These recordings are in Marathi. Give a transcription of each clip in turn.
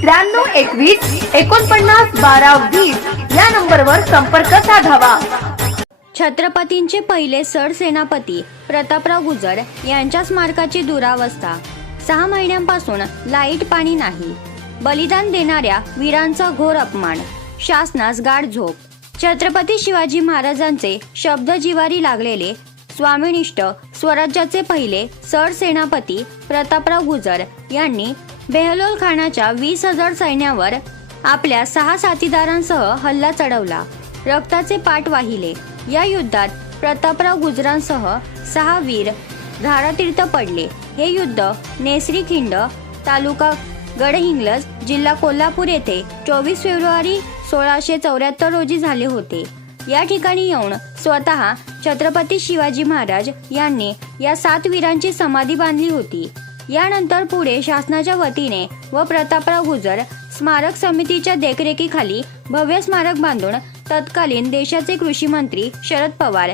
त्र्याण्णव एकवीस एकोणपन्नास बारा वीस या नंबरवर संपर्क साधावा. छत्रपतींचे पहिले सरसेनापती प्रतापराव गुजर यांच्या स्मारकाची दुरावस्था. सहा महिन्यांपासून लाइट पाणी नाही. बलिदान देणाऱ्या वीरांचा घोर अपमान शासनास गाढ झोप. छत्रपती शिवाजी महाराजांचे शब्द जिवारी लागलेले स्वामिनिष्ठ स्वराज्याचे पहिले सरसेनापती प्रतापराव गुजर यांनी बेहलोल खानाच्या वीस हजार सैन्यावर आपल्या सहा साथीदारांसह हल्ला चढवला. रक्ताचे पाठ वाहिले. या युद्धात प्रतापराव गुजरांसह सहा वीर धारातीर्थ पडले. हे युद्ध नेसरी खिंड तालुका गडहिंग्लज जिल्हा कोल्हापूर येथे चोवीस फेब्रुवारी सोळाशे चौऱ्याहत्तर रोजी झाले होते. या ठिकाणी येऊन स्वतः छत्रपती शिवाजी महाराज यांनी या सात वीरांची समाधी बांधली होती. यानंतर पुढे शासनाच्या वतीने व प्रतापराव गुजर स्मारक समितीच्या देखरेखीखाली भव्य स्मारक बांधून तत्कालीन देशाचे कृषी मंत्री शरद पवार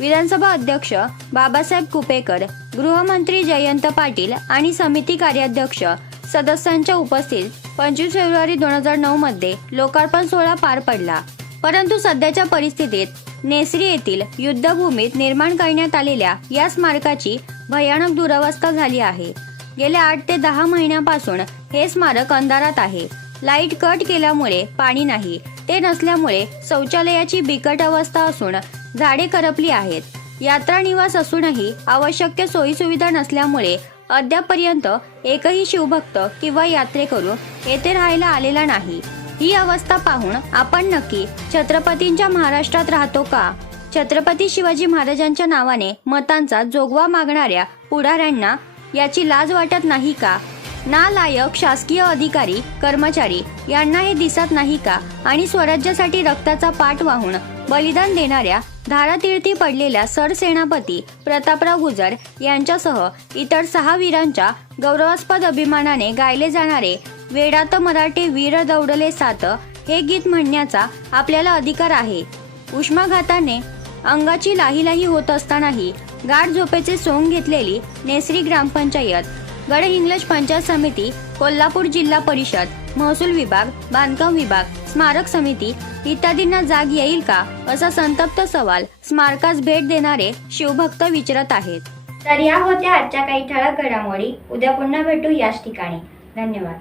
विधानसभा अध्यक्ष बाबासाहेब कुपेकर गृहमंत्री जयंत पाटील आणि समिती कार्याध्यक्ष सदस्यांच्या उपस्थित पंचवीस फेब्रुवारी दोन हजार नऊ मध्ये लोकार्पण सोहळा पार पडला. परंतु सध्याच्या परिस्थितीत नेसरी येथील युद्धभूमीत निर्माण करण्यात आलेल्या या स्मारकाची भयानक दुरवस्था झाली आहे. गेल्या आठ ते दहा महिन्यापासून हे स्मारक अंधारात आहे. लाइट कट केल्यामुळे पाणी नाही. ते नसल्यामुळे शौचालयाची बिकट अवस्था असून झाडे करपली आहेत. यात्रा निवास असूनही आवश्यक सोयी सुविधा नसल्यामुळे अद्यापर्यंत एकही शिवभक्त किंवा यात्रेकरू येथे राहायला आलेला नाही. ही अवस्था पाहून आपण नक्की छत्रपतींच्या महाराष्ट्रात राहतो का? छत्रपती शिवाजी महाराजांच्या नावाने मतांचा जोगवा मागणाऱ्या पुढाऱ्यांना याची लाज वाटत नाही का? नालायक शासकीय अधिकारी कर्मचारी यांना हे दिसत नाही का? आणि स्वराज्यासाठी रक्ताचा पाठ वाहून बलिदान देणाऱ्या धारातीर्थी पडलेल्या सरसेनापती प्रतापराव गुजर यांच्यासह इतर सहा वीरांच्या गौरवास्पद अभिमानाने गायले जाणारे वेडात मराठे वीर दौडले सात हे गीत म्हणण्याचा आपल्याला अधिकार आहे. उष्माघाताने अंगाची लाही लाही होत असतानाही गाढ झोपेचे सोंग घेतलेली नेसरी ग्रामपंचायत गडहिंग्लज पंचायत समिती कोल्हापूर जिल्हा परिषद महसूल विभाग बांधकाम विभाग स्मारक समिती इत्यादींना जाग येईल का असा संतप्त सवाल स्मारकास भेट देणारे शिवभक्त विचारत आहेत. तर या होत्या आजच्या काही ठळक घडामोडी. उद्या पुन्हा भेटू याच ठिकाणी. धन्यवाद.